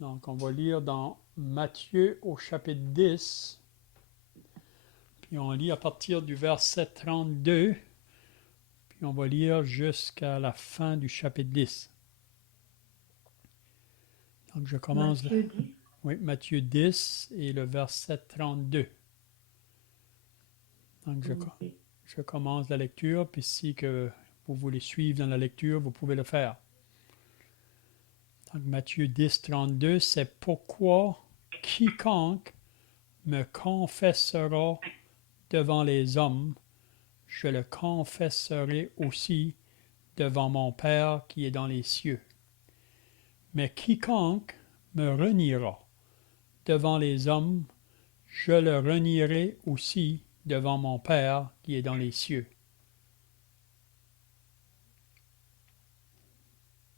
Donc, on va lire dans Matthieu au chapitre 10, puis on lit à partir du verset 32, puis on va lire jusqu'à la fin du chapitre 10. Donc, je commence, Matthieu 10. oui, Matthieu 10 et le verset 32. Donc, Ok. je commence la lecture, puis si que vous voulez suivre dans la lecture, vous pouvez le faire. Donc, Matthieu 10, 32, c'est pourquoi quiconque me confessera devant les hommes, je le confesserai aussi devant mon Père qui est dans les cieux. Mais quiconque me reniera devant les hommes, je le renierai aussi devant mon Père qui est dans les cieux.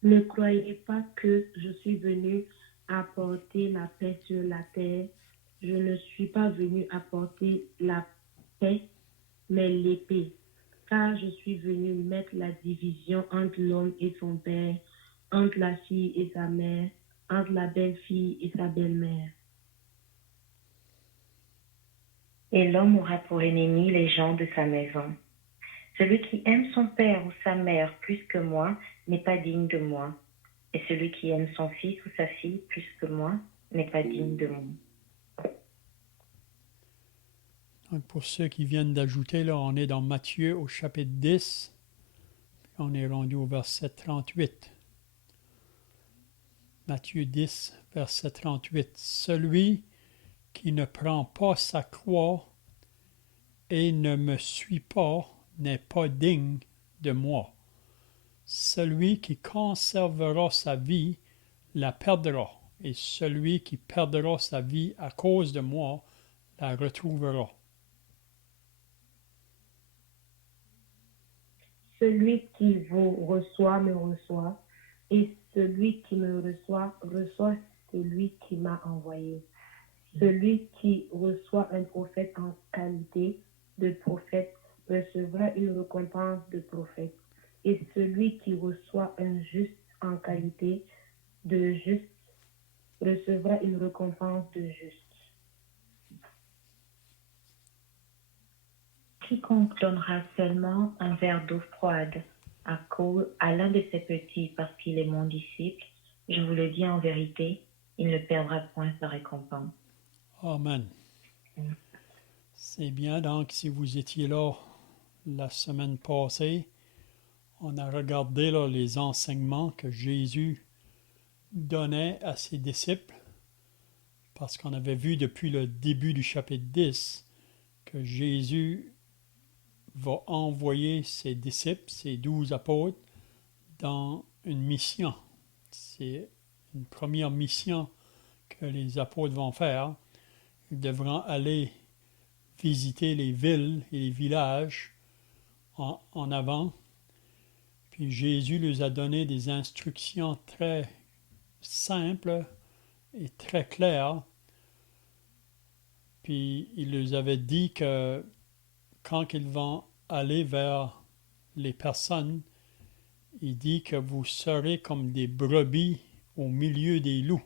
Ne croyez pas que je suis venu apporter la paix sur la terre. Je ne suis pas venu apporter la paix, mais l'épée. Car je suis venu mettre la division entre l'homme et son père, entre la fille et sa mère, entre la belle-fille et sa belle-mère. Et l'homme aura pour ennemi les gens de sa maison. Celui qui aime son père ou sa mère plus que moi n'est pas digne de moi. Et celui qui aime son fils ou sa fille plus que moi n'est pas digne de moi. Donc pour ceux qui viennent d'ajouter, là, on est dans Matthieu au chapitre 10, on est rendu au verset 38. Matthieu 10, verset 38. Celui qui ne prend pas sa croix et ne me suit pas n'est pas digne de moi. Celui qui conservera sa vie la perdra, et celui qui perdra sa vie à cause de moi la retrouvera. Celui qui vous reçoit me reçoit, et celui qui me reçoit reçoit celui qui m'a envoyé. Celui qui reçoit un prophète en qualité de prophète recevra une récompense de prophète. Et celui qui reçoit un juste en qualité de juste recevra une récompense de juste. Quiconque donnera seulement un verre d'eau froide à l'un de ses petits parce qu'il est mon disciple, je vous le dis en vérité, il ne perdra point sa récompense. Amen. C'est bien, donc, si vous étiez là la semaine passée, on a regardé là, les enseignements que Jésus donnait à ses disciples, parce qu'on avait vu depuis le début du chapitre 10 que Jésus va envoyer ses disciples, ses 12 apôtres, dans une mission. C'est une première mission que les apôtres vont faire. Ils devront aller visiter les villes et les villages en avant. Puis Jésus leur a donné des instructions très simples et très claires. Puis il leur avait dit que quand ils vont aller vers les personnes, il dit que vous serez comme des brebis au milieu des loups.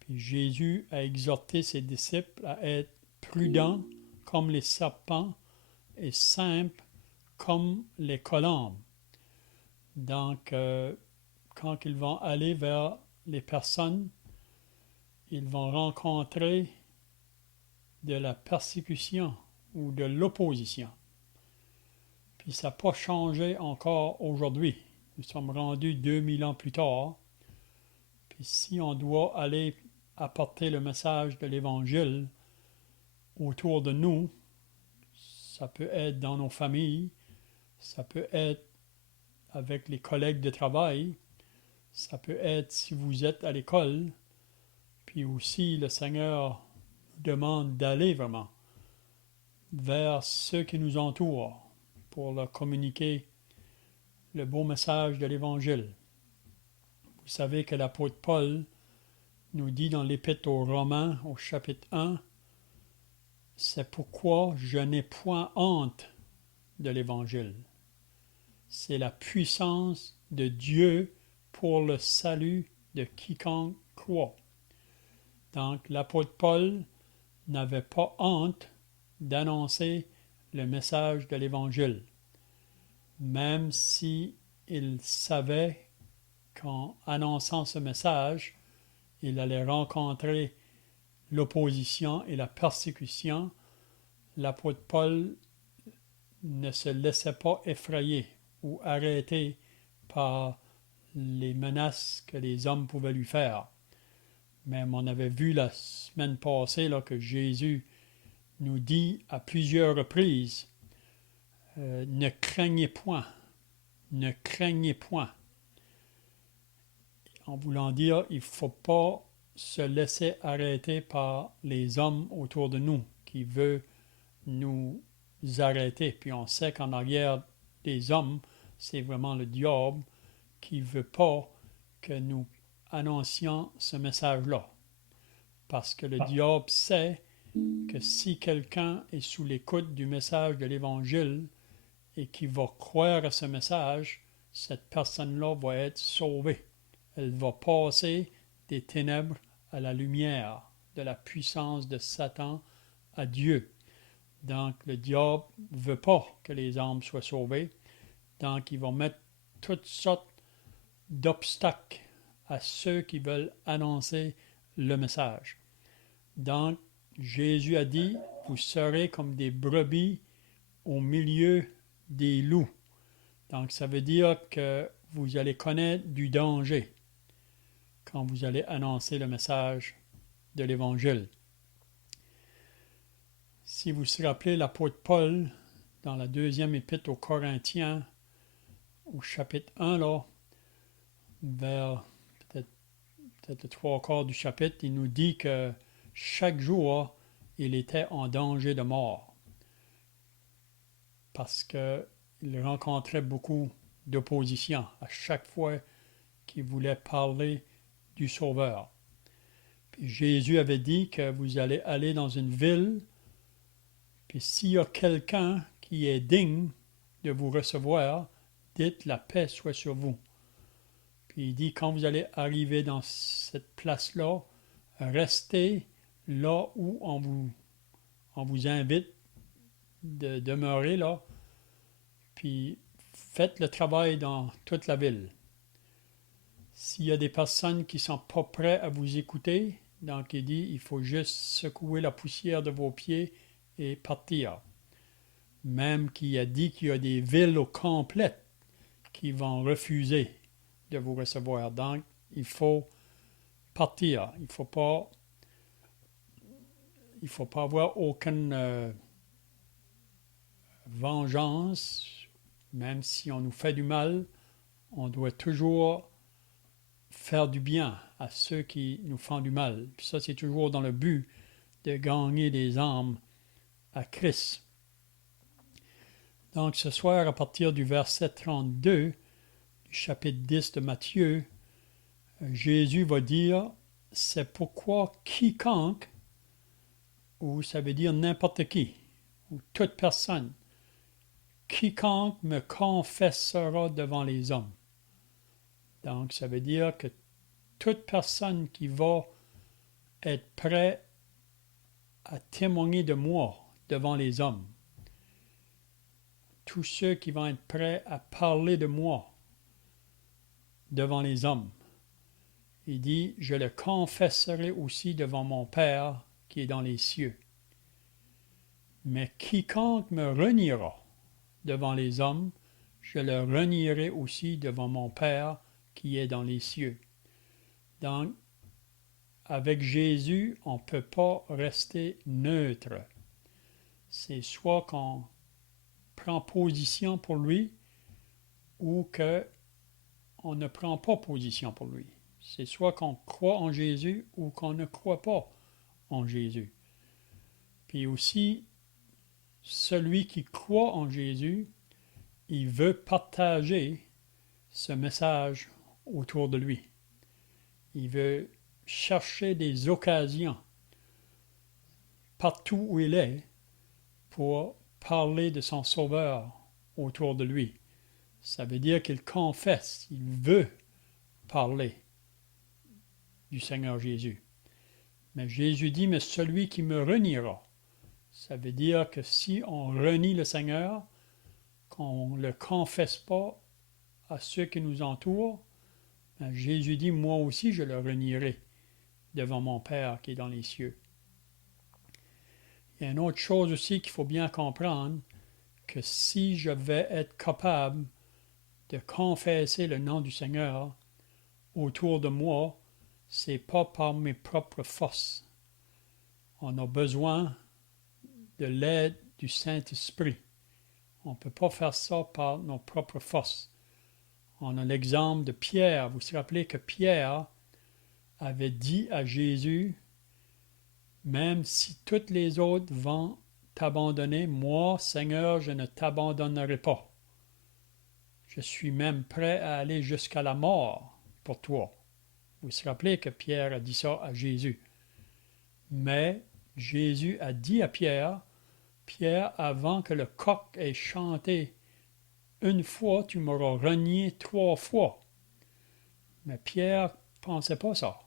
Puis Jésus a exhorté ses disciples à être prudents comme les serpents et simples comme les colombes. Donc, quand ils vont aller vers les personnes, ils vont rencontrer de la persécution ou de l'opposition. Puis ça n'a pas changé encore aujourd'hui. Nous sommes rendus 2000 ans plus tard. Puis si on doit aller apporter le message de l'Évangile autour de nous, ça peut être dans nos familles, ça peut être avec les collègues de travail, ça peut être si vous êtes à l'école, puis aussi le Seigneur nous demande d'aller vraiment vers ceux qui nous entourent pour leur communiquer le beau message de l'Évangile. Vous savez que l'apôtre Paul nous dit dans l'Épître aux Romains au chapitre 1, c'est pourquoi je n'ai point honte de l'Évangile. C'est la puissance de Dieu pour le salut de quiconque croient. Donc, l'apôtre Paul n'avait pas honte d'annoncer le message de l'Évangile, même si il savait qu'en annonçant ce message, il allait rencontrer l'opposition et la persécution. L'apôtre Paul ne se laissait pas effrayer ou arrêter par les menaces que les hommes pouvaient lui faire. Même on avait vu la semaine passée là, que Jésus nous dit à plusieurs reprises, ne craignez point, ne craignez point. En voulant dire, il ne faut pas se laisser arrêter par les hommes autour de nous qui veulent nous arrêter. Puis on sait qu'en arrière des hommes, c'est vraiment le diable qui ne veut pas que nous annoncions ce message-là. Parce que le diable sait que si quelqu'un est sous l'écoute du message de l'Évangile et qui va croire à ce message, cette personne-là va être sauvée. Elle va passer des ténèbres à la lumière, de la puissance de Satan à Dieu. Donc, le diable ne veut pas que les âmes soient sauvées. Donc, il va mettre toutes sortes d'obstacles à ceux qui veulent annoncer le message. Donc, Jésus a dit, vous serez comme des brebis au milieu des loups. Donc, ça veut dire que vous allez connaître du danger quand vous allez annoncer le message de l'Évangile. Si vous vous rappelez l'apôtre Paul, dans la deuxième épître aux Corinthiens, au chapitre 1, là, vers peut-être le trois quarts du chapitre, il nous dit que chaque jour, il était en danger de mort parce qu'il rencontrait beaucoup d'opposition à chaque fois qu'il voulait parler du Sauveur. Puis Jésus avait dit que vous allez aller dans une ville, puis s'il y a quelqu'un qui est digne de vous recevoir, dites la paix soit sur vous. Puis il dit, quand vous allez arriver dans cette place-là, restez là où on vous invite de demeurer là, puis faites le travail dans toute la ville. S'il y a des personnes qui ne sont pas prêtes à vous écouter, donc il dit, il faut juste secouer la poussière de vos pieds et partir. Même qu'il a dit qu'il y a des villes au complet qui vont refuser de vous recevoir. Donc, il faut partir. Il faut pas avoir aucune vengeance, même si on nous fait du mal, on doit toujours faire du bien à ceux qui nous font du mal. Puis ça, c'est toujours dans le but de gagner des âmes à Christ. Donc, ce soir, à partir du verset 32 du chapitre 10 de Matthieu, Jésus va dire, c'est pourquoi quiconque, ou ça veut dire n'importe qui, ou toute personne, quiconque me confessera devant les hommes. Donc, ça veut dire que toute personne qui va être prête à témoigner de moi devant les hommes, tous ceux qui vont être prêts à parler de moi devant les hommes, il dit, je le confesserai aussi devant mon Père qui est dans les cieux. Mais quiconque me reniera devant les hommes, je le renierai aussi devant mon Père qui est dans les cieux. Donc, avec Jésus, on ne peut pas rester neutre. C'est soit qu'on prend position pour lui ou qu'on ne prend pas position pour lui. C'est soit qu'on croit en Jésus ou qu'on ne croit pas en Jésus. Puis aussi, celui qui croit en Jésus, il veut partager ce message autour de lui. Il veut chercher des occasions partout où il est pour parler de son Sauveur autour de lui. Ça veut dire qu'il confesse, il veut parler du Seigneur Jésus. Mais Jésus dit, mais celui qui me reniera. Ça veut dire que si on renie le Seigneur, qu'on ne le confesse pas à ceux qui nous entourent, ben Jésus dit, moi aussi je le renierai devant mon Père qui est dans les cieux. Il y a une autre chose aussi qu'il faut bien comprendre, que si je vais être capable de confesser le nom du Seigneur autour de moi, c'est pas par mes propres forces. On a besoin de l'aide du Saint-Esprit. On ne peut pas faire ça par nos propres forces. On a l'exemple de Pierre. Vous vous rappelez que Pierre avait dit à Jésus, même si toutes les autres vont t'abandonner, moi, Seigneur, je ne t'abandonnerai pas. Je suis même prêt à aller jusqu'à la mort pour toi. Vous vous rappelez que Pierre a dit ça à Jésus. Mais Jésus a dit à Pierre, Pierre, avant que le coq ait chanté, une fois tu m'auras renié 3 fois. Mais Pierre ne pensait pas ça.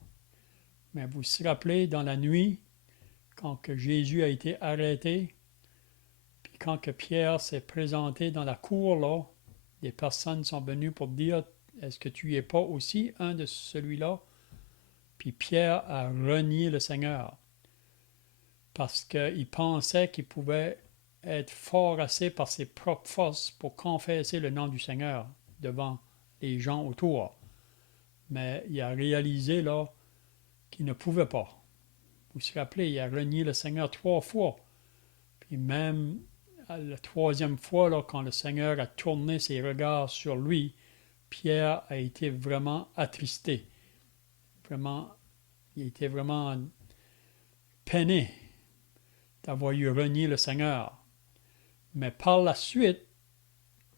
Mais vous vous rappelez, dans la nuit, quand que Jésus a été arrêté, puis quand que Pierre s'est présenté dans la cour, là, des personnes sont venues pour dire, est-ce que tu n'es pas aussi un de celui-là? Puis Pierre a renié le Seigneur parce qu'il pensait qu'il pouvait être fort assez par ses propres forces pour confesser le nom du Seigneur devant les gens autour. Mais il a réalisé là qu'il ne pouvait pas. Vous vous rappelez, il a renié le Seigneur 3 fois. Puis même la 3e fois, là, quand le Seigneur a tourné ses regards sur lui, Pierre a été vraiment attristé. Vraiment, il était vraiment peiné d'avoir eu renié le Seigneur. Mais par la suite,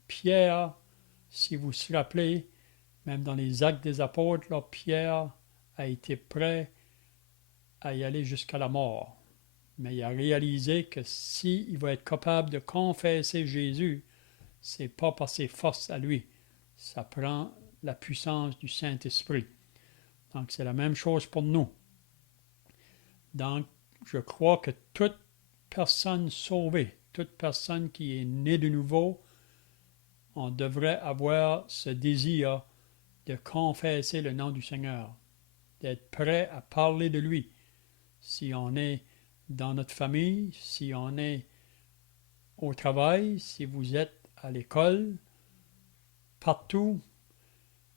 Pierre, si vous vous rappelez, même dans les Actes des Apôtres, là, Pierre a été prêt à y aller jusqu'à la mort. Mais il a réalisé que s'il va être capable de confesser Jésus, c'est pas par ses forces à lui. Ça prend la puissance du Saint-Esprit. Donc, c'est la même chose pour nous. Donc, je crois que toute personne sauvée, toute personne qui est née de nouveau, on devrait avoir ce désir de confesser le nom du Seigneur, d'être prêt à parler de lui. Si on est dans notre famille, si on est au travail, si vous êtes à l'école, partout,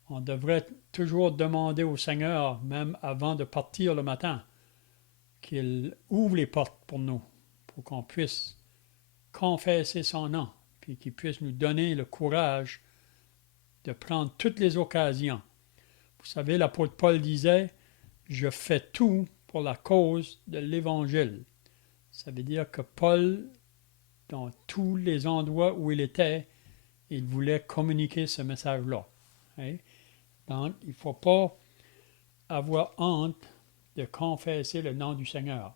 on devrait toujours demander au Seigneur, même avant de partir le matin, qu'il ouvre les portes pour nous, pour qu'on puisse confesser son nom, puis qu'il puisse nous donner le courage de prendre toutes les occasions. Vous savez, l'apôtre Paul disait, « Je fais tout pour la cause de l'Évangile ». Ça veut dire que Paul, dans tous les endroits où il était, il voulait communiquer ce message-là. Hein? Donc, il ne faut pas avoir honte de confesser le nom du Seigneur.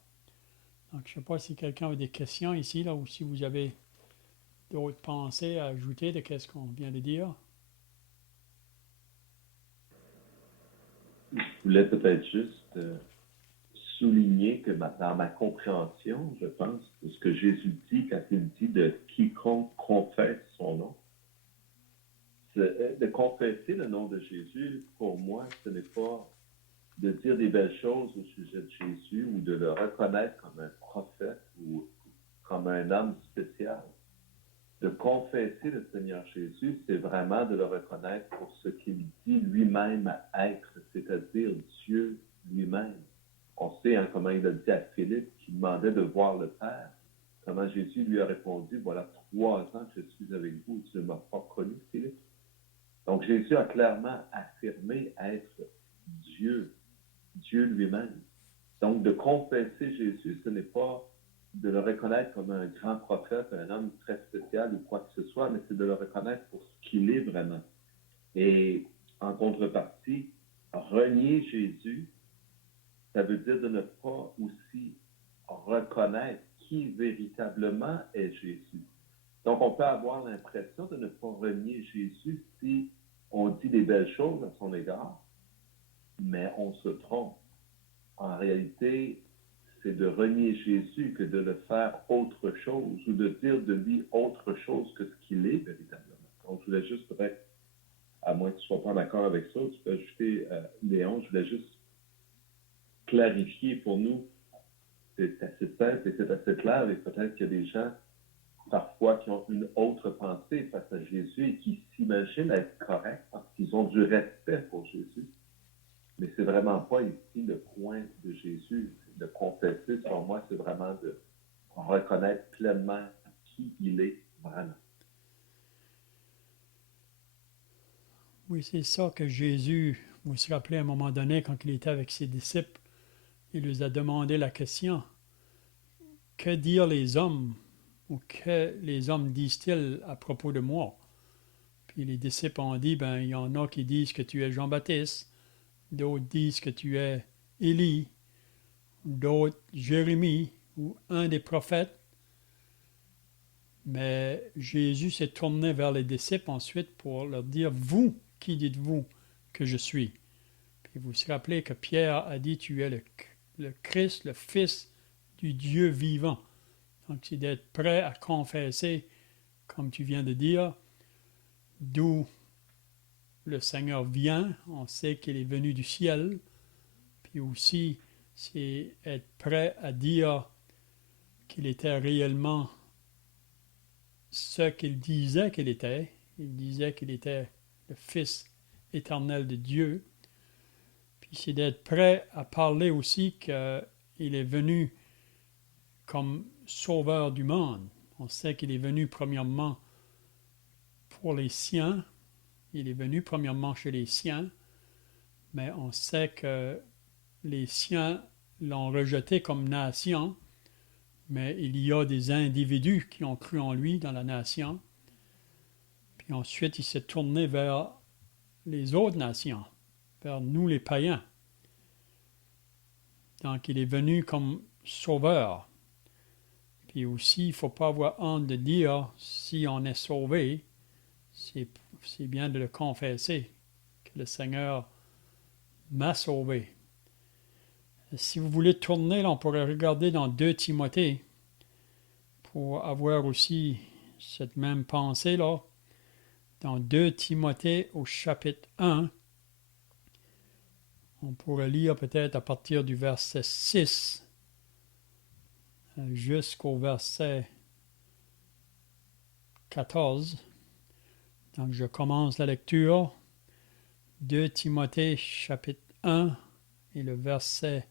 Donc, je ne sais pas si quelqu'un a des questions ici, là, ou si vous avez d'autres pensées à ajouter de ce qu'on vient de dire. Je voulais peut-être juste souligner que dans ma compréhension, je pense, de ce que Jésus dit quand il dit de quiconque confesse son nom, de confesser le nom de Jésus, pour moi, ce n'est pas de dire des belles choses au sujet de Jésus ou de le reconnaître comme un prophète ou comme un homme spécial. De confesser le Seigneur Jésus, c'est vraiment de le reconnaître pour ce qu'il dit lui-même être, c'est-à-dire Dieu lui-même. On sait comment il a dit à Philippe qui demandait de voir le Père, comment Jésus lui a répondu, voilà 3 ans que je suis avec vous, tu ne m'as pas connu, Philippe. Donc Jésus a clairement affirmé être Dieu, Dieu lui-même. Donc de confesser Jésus, ce n'est pas de le reconnaître comme un grand prophète, un homme très spécial ou quoi que ce soit, mais c'est de le reconnaître pour ce qu'il est vraiment. Et en contrepartie, renier Jésus, ça veut dire de ne pas aussi reconnaître qui véritablement est Jésus. Donc, on peut avoir l'impression de ne pas renier Jésus si on dit des belles choses à son égard, mais on se trompe. renier Jésus que de le faire autre chose ou de dire de lui autre chose que ce qu'il est véritablement. Donc, je voulais juste peut-être, à moins que tu ne sois pas d'accord avec ça, tu peux ajouter, Léon, je voulais juste clarifier pour nous, c'est assez simple et c'est assez clair, et peut-être qu'il y a des gens parfois qui ont une autre pensée face à Jésus et qui s'imaginent être corrects parce qu'ils ont du respect pour Jésus. Mais c'est vraiment pas ici le point de Jésus. De confesser, selon moi, c'est vraiment de reconnaître pleinement qui il est vraiment. Oui, c'est ça que Jésus, vous vous rappelez à un moment donné, quand il était avec ses disciples, il leur a demandé la question, que dire les hommes ou que les hommes disent-ils à propos de moi? Puis les disciples ont dit, ben, il y en a qui disent que tu es Jean-Baptiste, d'autres disent que tu es Élie, d'autres Jérémie ou un des prophètes. Mais Jésus s'est tourné vers les disciples ensuite pour leur dire, vous, qui dites-vous que je suis? Puis vous vous rappelez que Pierre a dit, tu es le Christ, le Fils du Dieu vivant. Donc c'est d'être prêt à confesser, comme tu viens de dire, d'où le Seigneur vient. On sait qu'il est venu du ciel. Puis aussi, c'est être prêt à dire qu'il était réellement ce qu'il disait qu'il était. Il disait qu'il était le Fils éternel de Dieu. Puis c'est d'être prêt à parler aussi qu'il est venu comme sauveur du monde. On sait qu'il est venu premièrement pour les siens. Il est venu premièrement chez les siens, mais on sait que les siens l'ont rejeté comme nation, mais il y a des individus qui ont cru en lui dans la nation. Puis ensuite, il s'est tourné vers les autres nations, vers nous les païens. Donc, il est venu comme sauveur. Puis aussi, il ne faut pas avoir honte de dire, si on est sauvé, c'est bien de le confesser, que le Seigneur m'a sauvé. Si vous voulez tourner, là, on pourrait regarder dans 2 Timothée pour avoir aussi cette même pensée-là. Dans 2 Timothée au chapitre 1, on pourrait lire peut-être à partir du verset 6 jusqu'au verset 14. Donc je commence la lecture. 2 Timothée chapitre 1 et le verset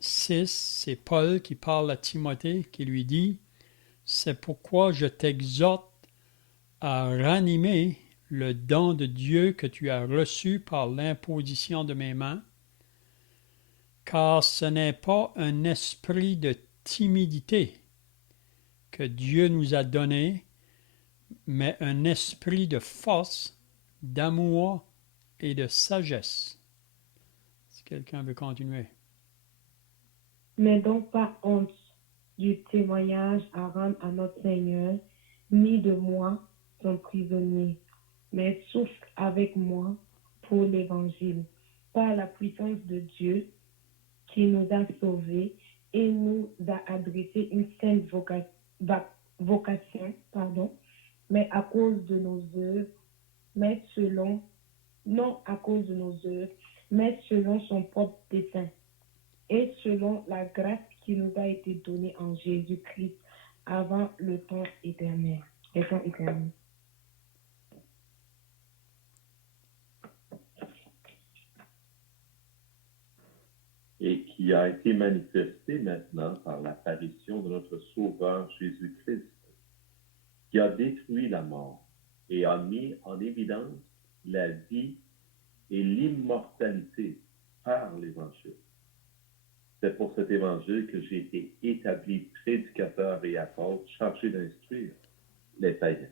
6, c'est Paul qui parle à Timothée, qui lui dit, « C'est pourquoi je t'exhorte à ranimer le don de Dieu que tu as reçu par l'imposition de mes mains, car ce n'est pas un esprit de timidité que Dieu nous a donné, mais un esprit de force, d'amour et de sagesse. » Si quelqu'un veut continuer. Mais donc pas honte du témoignage à rendre à notre Seigneur, ni de moi, son prisonnier, mais souffre avec moi pour l'Évangile, par la puissance de Dieu qui nous a sauvés et nous a adressé une sainte vocation, mais à cause de nos œuvres, mais non à cause de nos œuvres, mais selon son propre dessein, et selon la grâce qui nous a été donnée en Jésus-Christ avant le temps éternel. Et qui a été manifesté maintenant par l'apparition de notre Sauveur Jésus-Christ, qui a détruit la mort et a mis en évidence la vie et l'immortalité par l'Évangile. C'est pour cet Évangile que j'ai été établi prédicateur et apôtre, chargé d'instruire les païens.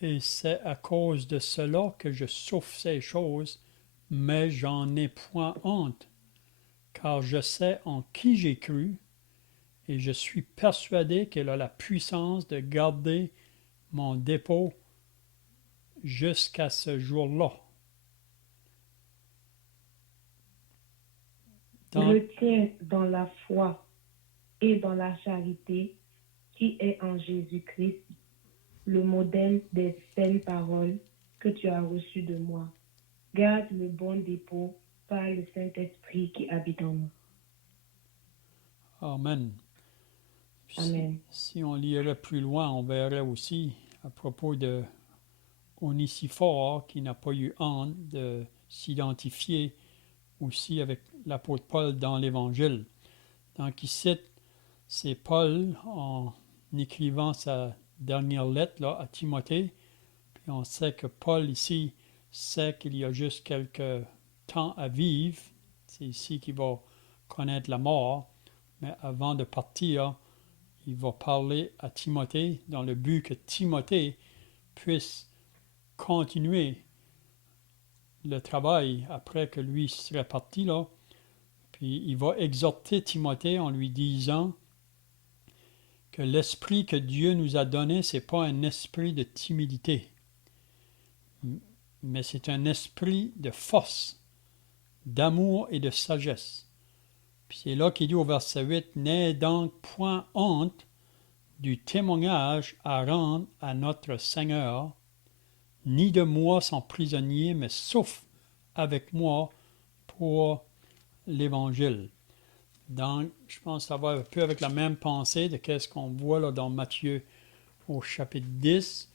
Et c'est à cause de cela que je souffre ces choses, mais j'en ai point honte, car je sais en qui j'ai cru, et je suis persuadé qu'elle a la puissance de garder mon dépôt jusqu'à ce jour-là. Retiens dans la foi et dans la charité qui est en Jésus-Christ le modèle des saines paroles que tu as reçues de moi. Garde le bon dépôt par le Saint-Esprit qui habite en nous. Amen. Amen. Si on lirait plus loin, on verrait aussi à propos de Onésiphore qui n'a pas eu honte de s'identifier aussi avec l'apôtre Paul dans l'Évangile. Donc ici, c'est Paul en écrivant sa dernière lettre là, à Timothée. Puis on sait que Paul ici sait qu'il y a juste quelques temps à vivre. C'est ici qu'il va connaître la mort. Mais avant de partir, il va parler à Timothée dans le but que Timothée puisse continuer le travail après que lui serait parti là. Puis il va exhorter Timothée en lui disant que l'esprit que Dieu nous a donné, c'est pas un esprit de timidité, mais c'est un esprit de force, d'amour et de sagesse. Puis c'est là qu'il dit au verset 8, « N'aie donc point honte du témoignage à rendre à notre Seigneur, ni de moi son prisonnier, mais souffre avec moi pour l'Évangile. » Donc, je pense que ça va un peu avec la même pensée de qu'est-ce qu'on voit là dans Matthieu au chapitre 10.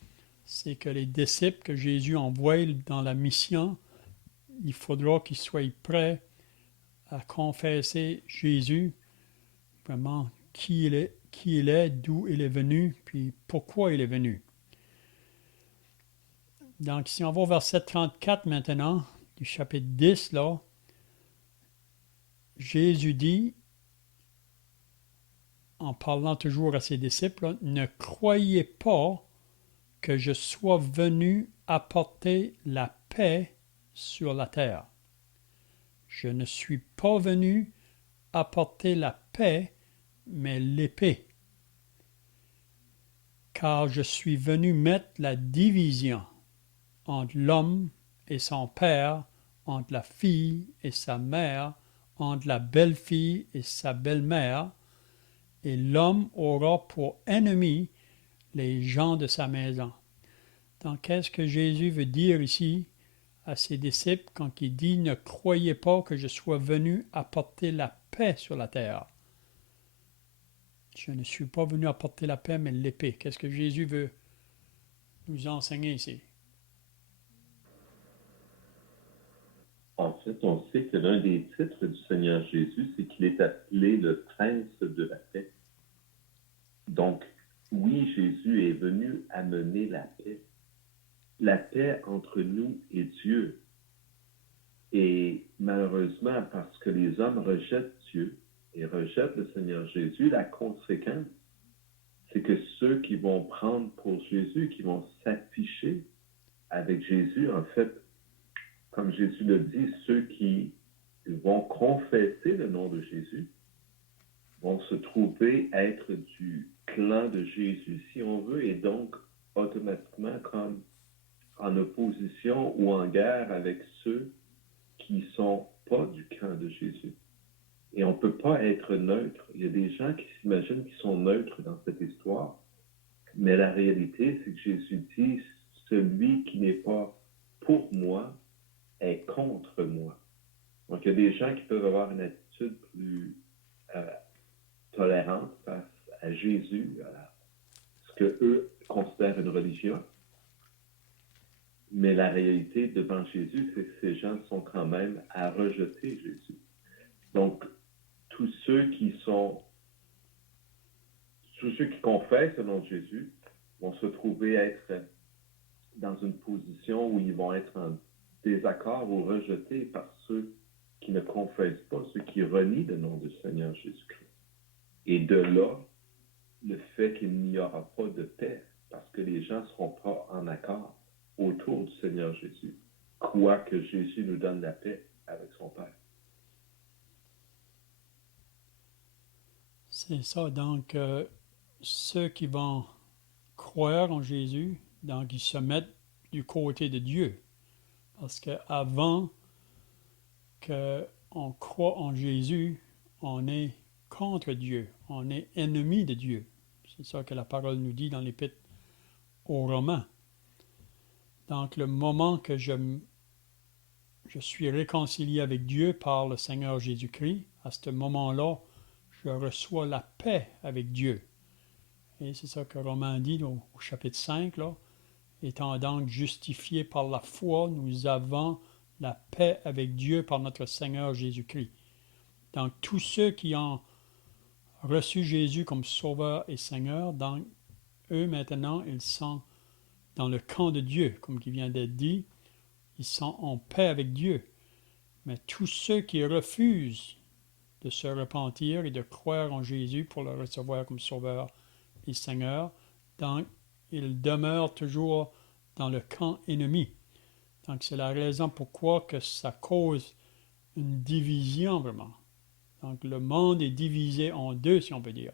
C'est que les disciples que Jésus envoie dans la mission, il faudra qu'ils soient prêts à confesser Jésus, vraiment qui il est, d'où il est venu, puis pourquoi il est venu. Donc, si on va au verset 34 maintenant, du chapitre 10, là, Jésus dit, en parlant toujours à ses disciples, « Ne croyez pas que je sois venu apporter la paix sur la terre. Je ne suis pas venu apporter la paix, mais l'épée. Car je suis venu mettre la division entre l'homme et son père, entre la fille et sa mère, entre la belle-fille et sa belle-mère, et l'homme aura pour ennemi les gens de sa maison. » Donc, qu'est-ce que Jésus veut dire ici à ses disciples quand il dit « Ne croyez pas que je sois venu apporter la paix sur la terre. » Je ne suis pas venu apporter la paix, mais l'épée. Qu'est-ce que Jésus veut nous enseigner ici? En fait, on sait que l'un des titres du Seigneur Jésus, c'est qu'il est appelé le prince de la paix. Donc, oui, Jésus est venu amener la paix entre nous et Dieu. Et malheureusement, parce que les hommes rejettent Dieu et rejettent le Seigneur Jésus, la conséquence, c'est que ceux qui vont prendre pour Jésus, qui vont s'afficher avec Jésus, en fait, comme Jésus le dit, ceux qui vont confesser le nom de Jésus vont se trouver être du clan de Jésus, si on veut, et donc automatiquement comme en opposition ou en guerre avec ceux qui ne sont pas du clan de Jésus. Et on ne peut pas être neutre. Il y a des gens qui s'imaginent qu'ils sont neutres dans cette histoire, mais la réalité, c'est que Jésus dit, celui qui n'est pas pour moi est contre moi. Donc, il y a des gens qui peuvent avoir une attitude plus tolérante face à Jésus, à ce qu'eux considèrent une religion. Mais la réalité devant Jésus, c'est que ces gens sont quand même à rejeter Jésus. Donc, tous ceux qui confessent le nom de Jésus vont se trouver être dans une position où ils vont être en désaccord ou rejetés par ceux qui ne confessent pas, ceux qui renient le nom du Seigneur Jésus-Christ. Et de là, le fait qu'il n'y aura pas de paix, parce que les gens ne seront pas en accord autour du Seigneur Jésus, quoique Jésus nous donne la paix avec son Père. C'est ça, donc ceux qui vont croire en Jésus, donc ils se mettent du côté de Dieu. Parce qu'avant que on croit en Jésus, on est contre Dieu, on est ennemi de Dieu. C'est ça que la parole nous dit dans l'Épître aux Romains. Donc, le moment que je suis réconcilié avec Dieu par le Seigneur Jésus-Christ, à ce moment-là, je reçois la paix avec Dieu. Et c'est ça que Romains dit au chapitre 5, là. Étant donc justifiés par la foi, nous avons la paix avec Dieu par notre Seigneur Jésus-Christ. Donc, tous ceux qui ont reçu Jésus comme Sauveur et Seigneur, donc, eux, maintenant, ils sont dans le camp de Dieu, comme il vient d'être dit. Ils sont en paix avec Dieu. Mais tous ceux qui refusent de se repentir et de croire en Jésus pour le recevoir comme Sauveur et Seigneur, donc, ils demeurent toujours dans le camp ennemi. Donc, c'est la raison pourquoi que ça cause une division vraiment. Donc, le monde est divisé en deux, si on peut dire.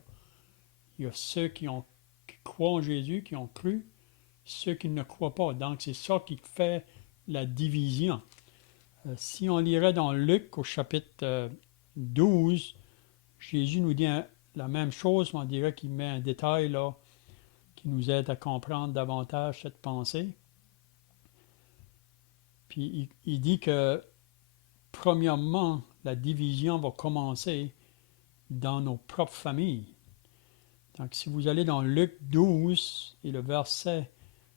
Il y a ceux qui croient en Jésus, qui ont cru, ceux qui ne croient pas. Donc, c'est ça qui fait la division. Si on lirait dans Luc au chapitre 12, Jésus nous dit la même chose, mais on dirait qu'il met un détail là qui nous aide à comprendre davantage cette pensée. Puis il dit que, premièrement, la division va commencer dans nos propres familles. Donc, si vous allez dans Luc 12 et le verset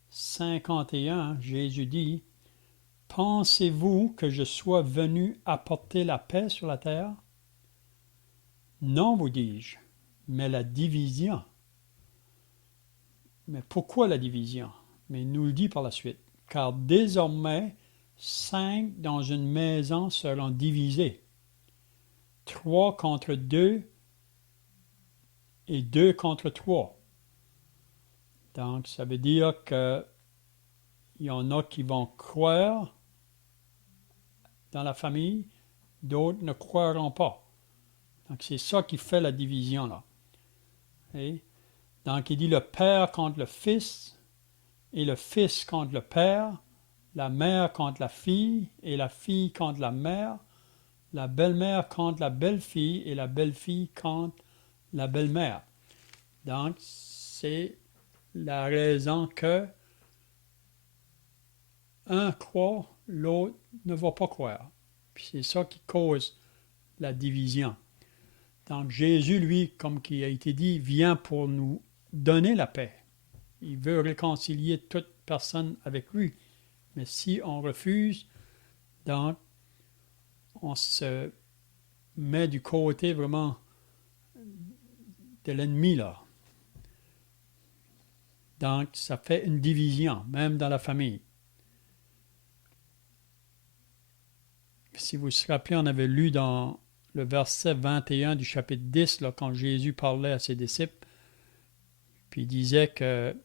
51, Jésus dit, « Pensez-vous que je sois venu apporter la paix sur la terre? Non, vous dis-je, mais la division. » Mais pourquoi la division? Mais il nous le dit par la suite. « Car désormais, 5 dans une maison seront divisés, 3 contre 2 et 2 contre 3. » Donc, ça veut dire qu'il y en a qui vont croire dans la famille, d'autres ne croiront pas. Donc, c'est ça qui fait la division, là. Et donc, il dit le père contre le fils, et le fils contre le père, la mère contre la fille, et la fille contre la mère, la belle-mère contre la belle-fille, et la belle-fille contre la belle-mère. Donc, c'est la raison que un croit, l'autre ne va pas croire. Puis c'est ça qui cause la division. Donc Jésus, lui, comme qui a été dit, vient pour nous donner la paix. Il veut réconcilier toute personne avec lui. Mais si on refuse, donc on se met du côté vraiment de l'ennemi, là. Donc ça fait une division, même dans la famille. Si vous vous rappelez, on avait lu dans le verset 21 du chapitre 10, là, quand Jésus parlait à ses disciples, puis il disait que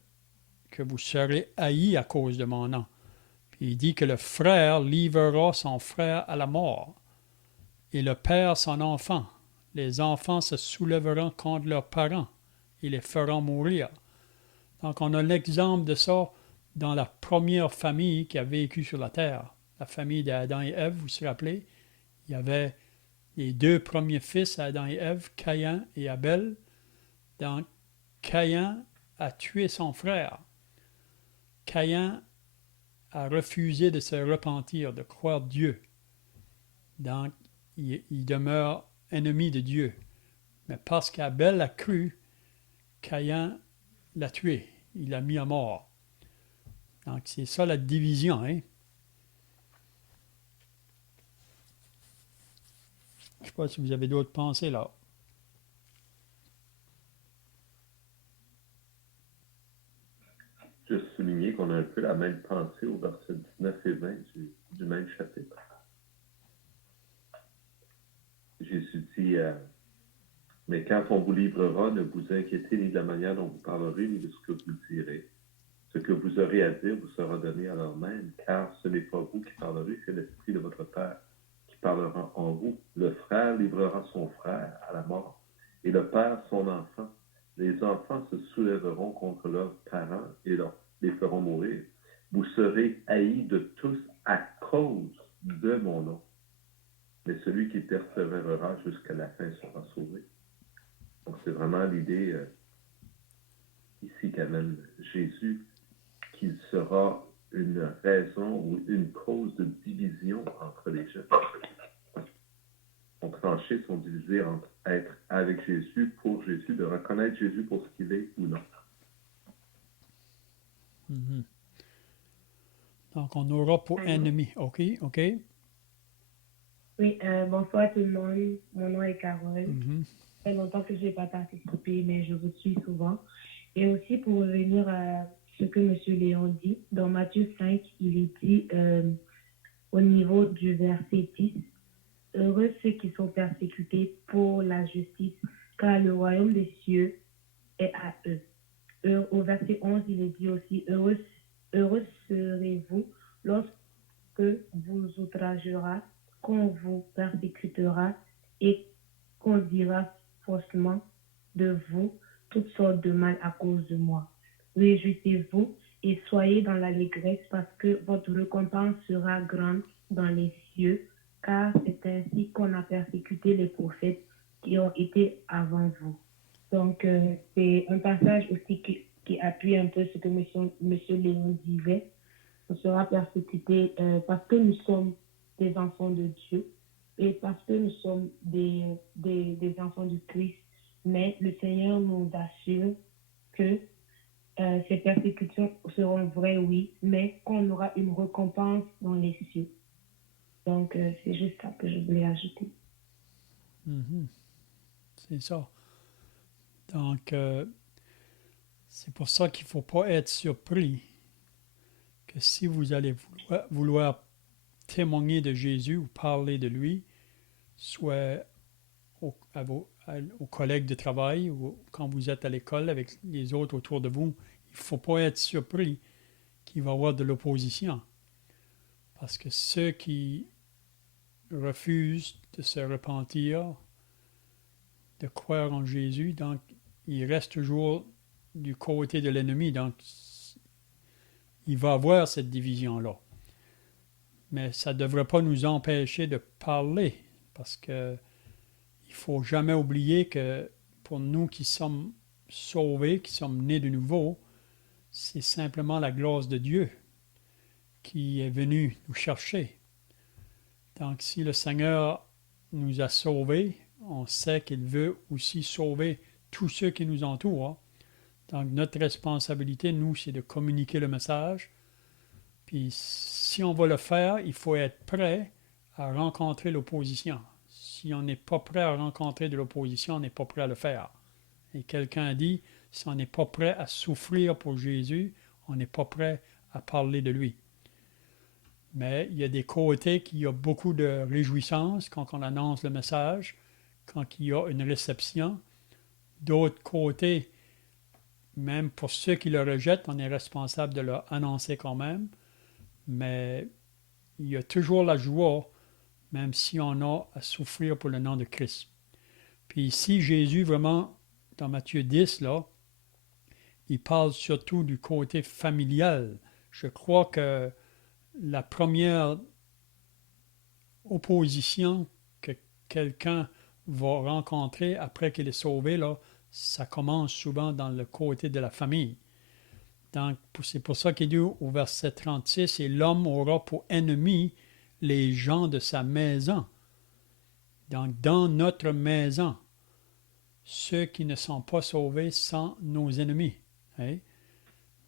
vous serez haïs à cause de mon nom. Puis il dit que le frère livrera son frère à la mort, et le père son enfant. Les enfants se soulèveront contre leurs parents et les feront mourir. Donc on a l'exemple de ça dans la première famille qui a vécu sur la terre. La famille d'Adam et Ève, vous vous rappelez, il y avait les deux premiers fils, Adam et Ève, Caïn et Abel. Donc, Caïn a tué son frère. Caïn a refusé de se repentir, de croire Dieu. Donc, il demeure ennemi de Dieu. Mais parce qu'Abel a cru, Caïn l'a tué. Il l'a mis à mort. Donc, c'est ça la division, hein? Je ne sais pas si vous avez d'autres pensées là. Juste souligner qu'on a un peu la même pensée au verset 19 et 20 du même chapitre. Jésus dit, mais quand on vous livrera, ne vous inquiétez ni de la manière dont vous parlerez, ni de ce que vous direz. Ce que vous aurez à dire vous sera donné à l'heure même, car ce n'est pas vous qui parlerez, c'est l'Esprit de votre Père qui parlera en vous. Le frère livrera son frère à la mort, et le père son enfant. Les enfants se soulèveront contre leurs parents et les feront mourir. Vous serez haïs de tous à cause de mon nom. Mais celui qui persévérera jusqu'à la fin sera sauvé. Donc, c'est vraiment l'idée ici qu'amène Jésus, qu'il sera une raison ou une cause de division entre les gens. Son tranché sont divisés entre être avec Jésus, pour Jésus, de reconnaître Jésus pour ce qu'il est ou non. Mhm. Donc, on aura pour ennemi. OK? Oui, bonsoir tout le monde. Mon nom est Carole. Mhm. Ça fait longtemps que je n'ai pas participé, mais je vous suis souvent. Et aussi pour revenir à ce que M. Léon dit, dans Matthieu 5, il est dit au niveau du verset 10, « Heureux ceux qui sont persécutés pour la justice, car le royaume des cieux est à eux. » Au verset 11, il est dit aussi, « Heureux serez-vous lorsque vous outragera, qu'on vous persécutera et qu'on dira faussement de vous toutes sortes de mal à cause de moi. Réjouissez-vous et soyez dans l'allégresse parce que votre récompense sera grande dans les cieux, car c'est ainsi qu'on a persécuté les prophètes qui ont été avant vous. » Donc, c'est un passage aussi qui appuie un peu ce que Monsieur Léon disait. On sera persécuté parce que nous sommes des enfants de Dieu et parce que nous sommes des enfants du Christ. Mais le Seigneur nous assure que ces persécutions seront vraies, oui, mais qu'on aura une récompense dans les cieux. Donc, c'est juste ça que je voulais ajouter. Mhm. C'est ça. Donc, c'est pour ça qu'il ne faut pas être surpris que si vous allez vouloir témoigner de Jésus ou parler de lui, soit aux collègues de travail ou quand vous êtes à l'école avec les autres autour de vous, il ne faut pas être surpris qu'il va y avoir de l'opposition. Parce que ceux qui refusent de se repentir, de croire en Jésus, donc ils restent toujours du côté de l'ennemi. Donc, il va y avoir cette division-là. Mais ça ne devrait pas nous empêcher de parler, parce que il ne faut jamais oublier que pour nous qui sommes sauvés, qui sommes nés de nouveau, c'est simplement la grâce de Dieu qui est venue nous chercher. Donc, si le Seigneur nous a sauvés, on sait qu'il veut aussi sauver tous ceux qui nous entourent. Donc, notre responsabilité, nous, c'est de communiquer le message. Puis, si on va le faire, il faut être prêt à rencontrer l'opposition. Si on n'est pas prêt à rencontrer de l'opposition, on n'est pas prêt à le faire. Et quelqu'un a dit, si on n'est pas prêt à souffrir pour Jésus, on n'est pas prêt à parler de lui. Mais il y a des côtés qui y a beaucoup de réjouissance quand on annonce le message, quand il y a une réception. D'autres côtés, même pour ceux qui le rejettent, on est responsable de leur annoncer quand même. Mais il y a toujours la joie, même si on a à souffrir pour le nom de Christ. Puis ici, Jésus, vraiment, dans Matthieu 10, là, il parle surtout du côté familial. Je crois que la première opposition que quelqu'un va rencontrer après qu'il est sauvé, là, ça commence souvent dans le côté de la famille. Donc, c'est pour ça qu'il dit au verset 36, « Et l'homme aura pour ennemi les gens de sa maison. » Donc, dans notre maison, ceux qui ne sont pas sauvés sont nos ennemis. Hein?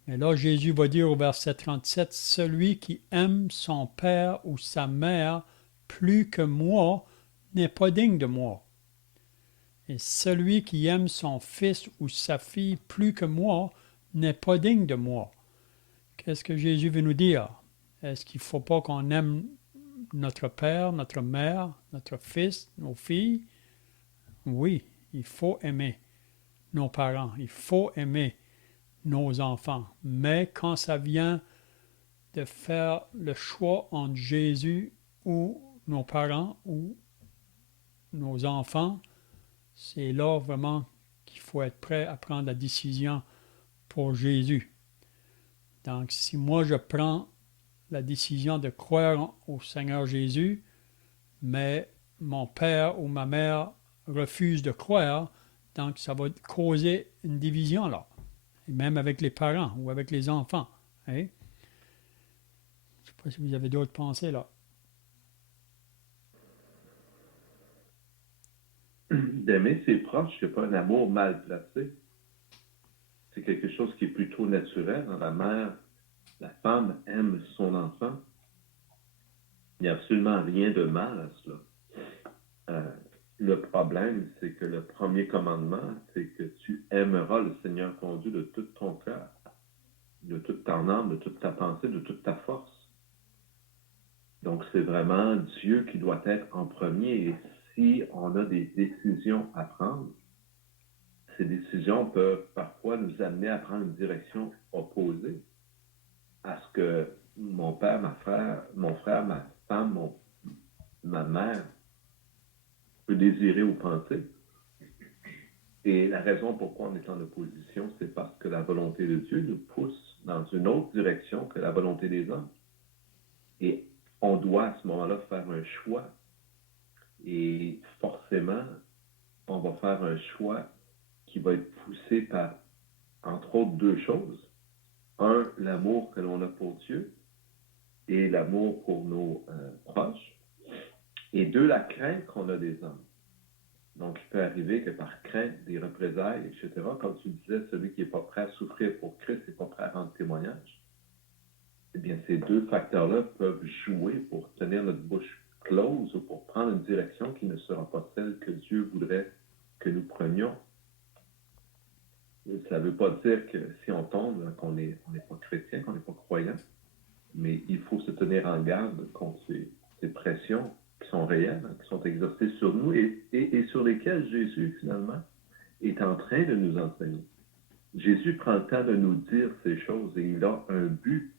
Mais là, Jésus va dire au verset 37, « Celui qui aime son père ou sa mère plus que moi n'est pas digne de moi. Et celui qui aime son fils ou sa fille plus que moi n'est pas digne de moi. » Qu'est-ce que Jésus veut nous dire? Est-ce qu'il ne faut pas qu'on aime notre père, notre mère, notre fils, nos filles? Oui, il faut aimer nos parents, il faut aimer nos enfants. Mais quand ça vient de faire le choix entre Jésus ou nos parents ou nos enfants, c'est là vraiment qu'il faut être prêt à prendre la décision pour Jésus. Donc, si moi je prends la décision de croire au Seigneur Jésus, mais mon père ou ma mère refuse de croire, donc ça va causer une division là, et même avec les parents ou avec les enfants. Hein? Je ne sais pas si vous avez d'autres pensées là. D'aimer ses proches, c'est pas un amour mal placé. C'est quelque chose qui est plutôt naturel. La mère, la femme aime son enfant. Il n'y a absolument rien de mal à cela. Le problème, c'est que le premier commandement, c'est que tu aimeras le Seigneur ton Dieu de tout ton cœur, de toute ton âme, de toute ta pensée, de toute ta force. Donc, c'est vraiment Dieu qui doit être en premier. Et si on a des décisions à prendre, ces décisions peuvent parfois nous amener à prendre une direction opposée à ce que mon père, mon frère, ma femme, ma mère peut désirer ou penser. Et la raison pourquoi on est en opposition, c'est parce que la volonté de Dieu nous pousse dans une autre direction que la volonté des hommes. Et on doit à ce moment-là faire un choix. Et forcément, on va faire un choix qui va être poussé par, entre autres, deux choses. Un, l'amour que l'on a pour Dieu et l'amour pour nos proches. Et deux, la crainte qu'on a des hommes. Donc, il peut arriver que par crainte des représailles, etc., comme tu disais, celui qui n'est pas prêt à souffrir pour Christ n'est pas prêt à rendre témoignage. Eh bien, ces deux facteurs-là peuvent jouer pour tenir notre bouche close ou pour prendre une direction qui ne sera pas celle que Dieu voudrait que nous prenions. Ça ne veut pas dire que si on tombe, qu'on n'est pas chrétien, qu'on n'est pas croyant, mais il faut se tenir en garde contre ces pressions qui sont réelles, qui sont exercées sur nous et sur lesquelles Jésus, finalement, est en train de nous enseigner. Jésus prend le temps de nous dire ces choses et il a un but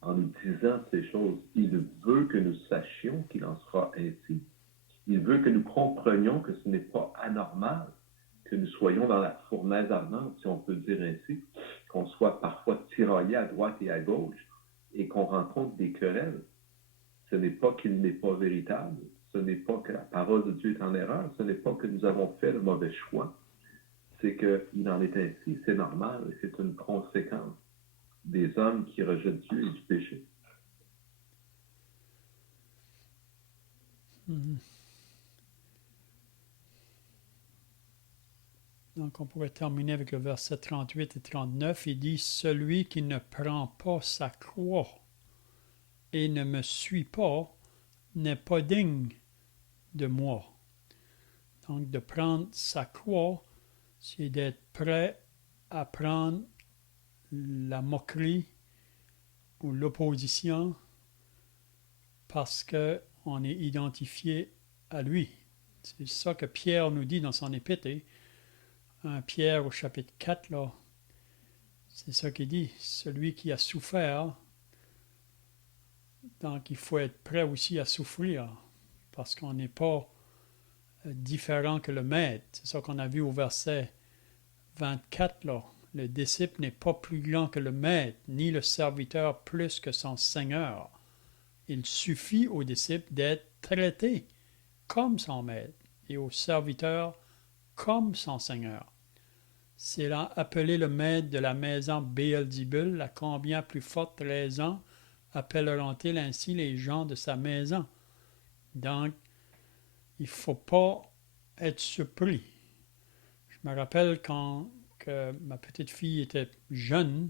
en nous disant ces choses. Il veut que nous sachions qu'il en sera ainsi. Il veut que nous comprenions que ce n'est pas anormal que nous soyons dans la fournaise ardente, si on peut dire ainsi, qu'on soit parfois tiraillé à droite et à gauche et qu'on rencontre des querelles. Ce n'est pas qu'il n'est pas véritable, ce n'est pas que la parole de Dieu est en erreur, ce n'est pas que nous avons fait le mauvais choix, c'est qu'il en est ainsi, c'est normal et c'est une conséquence des hommes qui rejettent Dieu et du péché. Donc, on pourrait terminer avec le verset 38 et 39. Il dit « Celui qui ne prend pas sa croix et ne me suit pas n'est pas digne de moi. » Donc, de prendre sa croix, c'est d'être prêt à prendre la moquerie ou l'opposition parce qu'on est identifié à lui. C'est ça que Pierre nous dit dans son épître. 1 Pierre au chapitre 4, là, c'est ça qu'il dit. Celui qui a souffert, donc il faut être prêt aussi à souffrir parce qu'on n'est pas différent que le maître. C'est ça qu'on a vu au verset 24, là. Le disciple n'est pas plus grand que le maître, ni le serviteur plus que son Seigneur. Il suffit au disciple d'être traité comme son maître et au serviteur comme son Seigneur. C'est là appeler le maître de la maison Béelzébul, à combien plus forte raison appelleront-ils ainsi les gens de sa maison? Donc, il ne faut pas être surpris. Je me rappelle quand que ma petite fille était jeune,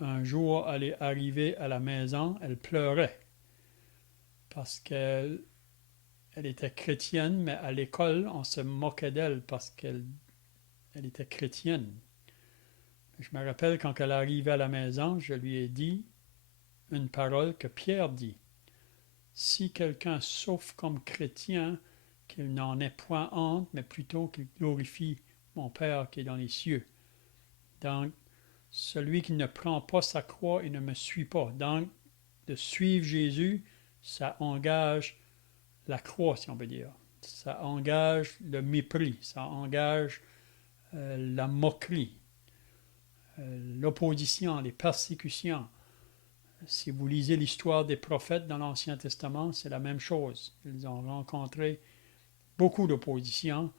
un jour, elle est arrivée à la maison, elle pleurait parce qu'elle était chrétienne, mais à l'école, on se moquait d'elle parce qu'elle était chrétienne. Je me rappelle quand elle arrivait à la maison, je lui ai dit une parole que Pierre dit. Si quelqu'un souffre comme chrétien, qu'il n'en ait point honte, mais plutôt qu'il glorifie mon Père qui est dans les cieux. Donc, celui qui ne prend pas sa croix et ne me suit pas. Donc, de suivre Jésus, ça engage la croix, si on peut dire. Ça engage le mépris, ça engage la moquerie, l'opposition, les persécutions. Si vous lisez l'histoire des prophètes dans l'Ancien Testament, c'est la même chose. Ils ont rencontré beaucoup d'opposition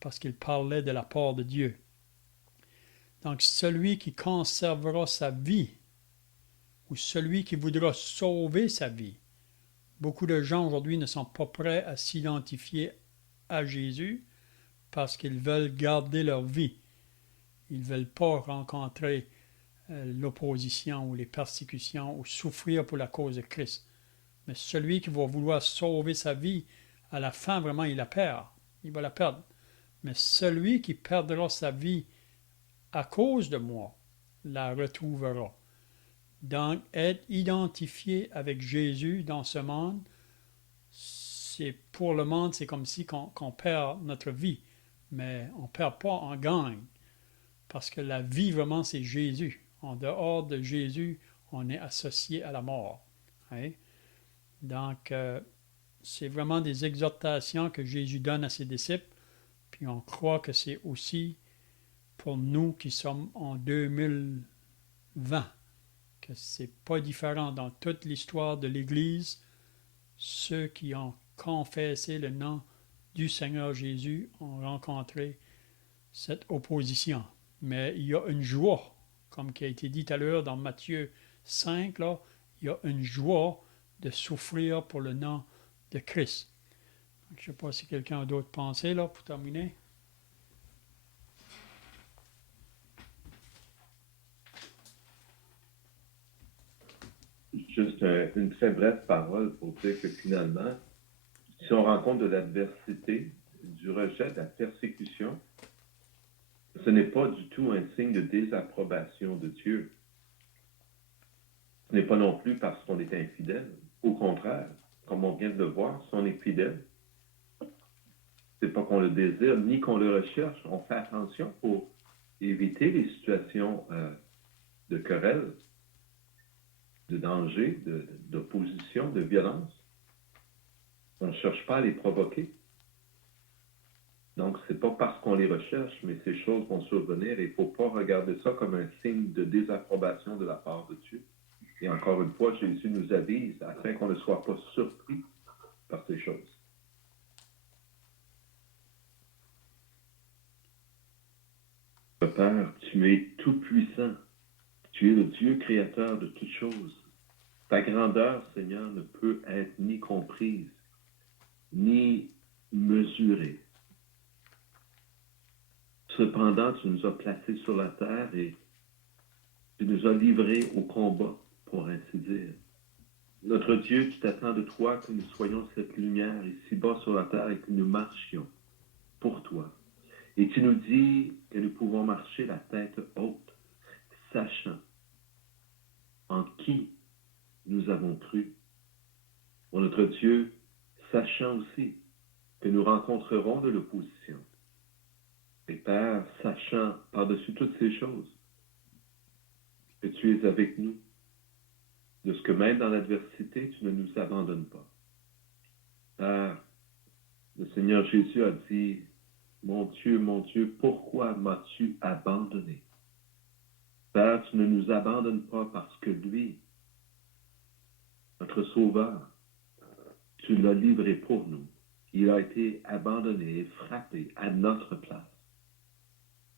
parce qu'il parlait de la part de Dieu. Donc, celui qui conservera sa vie ou celui qui voudra sauver sa vie. Beaucoup de gens aujourd'hui ne sont pas prêts à s'identifier à Jésus parce qu'ils veulent garder leur vie. Ils ne veulent pas rencontrer l'opposition ou les persécutions ou souffrir pour la cause de Christ. Mais celui qui va vouloir sauver sa vie, à la fin, vraiment, il la perd. Il va la perdre. Mais celui qui perdra sa vie à cause de moi, la retrouvera. Donc, être identifié avec Jésus dans ce monde, c'est pour le monde, c'est comme si qu'on perd notre vie. Mais on ne perd pas, on gagne. Parce que la vie, vraiment, c'est Jésus. En dehors de Jésus, on est associé à la mort. Hein? Donc, c'est vraiment des exhortations que Jésus donne à ses disciples. Puis on croit que c'est aussi pour nous qui sommes en 2020, que c'est pas différent dans toute l'histoire de l'Église. Ceux qui ont confessé le nom du Seigneur Jésus ont rencontré cette opposition. Mais il y a une joie, comme qui a été dit tout à l'heure dans Matthieu 5, là, il y a une joie de souffrir pour le nom de Christ. Je ne sais pas si quelqu'un a d'autres pensées là, pour terminer. Juste une très brève parole pour dire que finalement, si on rencontre de l'adversité, du rejet, de la persécution, ce n'est pas du tout un signe de désapprobation de Dieu. Ce n'est pas non plus parce qu'on est infidèle. Au contraire, comme on vient de le voir, si on est fidèle, c'est pas qu'on le désire ni qu'on le recherche. On fait attention pour éviter les situations de querelle, de danger, d'opposition, de violence. On ne cherche pas à les provoquer. Donc, ce n'est pas parce qu'on les recherche, mais ces choses vont survenir et il ne faut pas regarder ça comme un signe de désapprobation de la part de Dieu. Et encore une fois, Jésus nous avise afin qu'on ne soit pas surpris par ces choses. Père, tu es tout-puissant. Tu es le Dieu créateur de toutes choses. Ta grandeur, Seigneur, ne peut être ni comprise, ni mesurée. Cependant, tu nous as placés sur la terre et tu nous as livrés au combat, pour ainsi dire. Notre Dieu, tu t'attends de toi que nous soyons cette lumière ici-bas sur la terre et que nous marchions pour toi. Et tu nous dis que nous pouvons marcher la tête haute, sachant en qui nous avons cru. Pour notre Dieu, sachant aussi que nous rencontrerons de l'opposition. Et Père, sachant par-dessus toutes ces choses que tu es avec nous, de ce que même dans l'adversité, tu ne nous abandonnes pas. Père, le Seigneur Jésus a dit, mon Dieu, pourquoi m'as-tu abandonné? Père, tu ne nous abandonnes pas parce que lui, notre Sauveur, tu l'as livré pour nous. Il a été abandonné et frappé à notre place.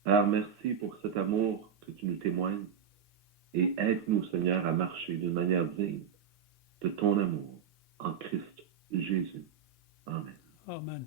Père, merci pour cet amour que tu nous témoignes et aide-nous, Seigneur, à marcher d'une manière digne de ton amour en Christ Jésus. Amen. Amen.